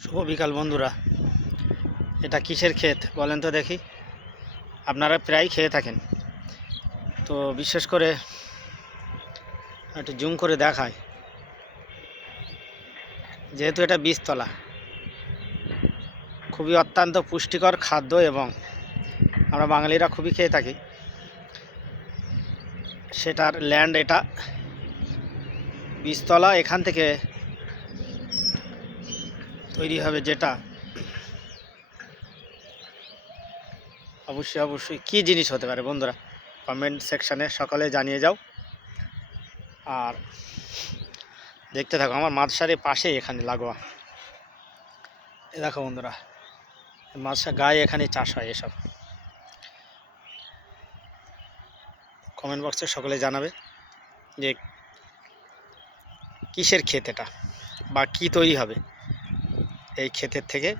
শুভ বিকাল বন্ধুরা। এটা কিসের ক্ষেত বলেন তো দেখি। আপনারা প্রায় খেয়ে থাকেন। তো বিশেষ করে একটু জুম করে দেখায় যেহেতু এটা বীজতলা, খুবই অত্যন্ত পুষ্টিকর খাদ্য এবং আমরা বাঙালিরা খুবই খেয়ে থাকি। সেটার ল্যান্ড এটা বীজতলা এখান থেকে তৈরি হবে যেটা। অবশ্যই অবশ্যই। কী জিনিস হতে পারে বন্ধুরা? কমেন্ট সেকশানে সকালে জানিয়ে যাও। আর দেখতে থাকো, আমার মাদসারের পাশে এখানে লাগোয়া। এ দেখো বন্ধুরা মাদসা গায়ে এখানে চাষ হয় এসব। কমেন্ট বক্সে সকলে জানাবে যে কিসের ক্ষেত এটা বা কি তৈরি হবে। এই ক্ষেতের থেকে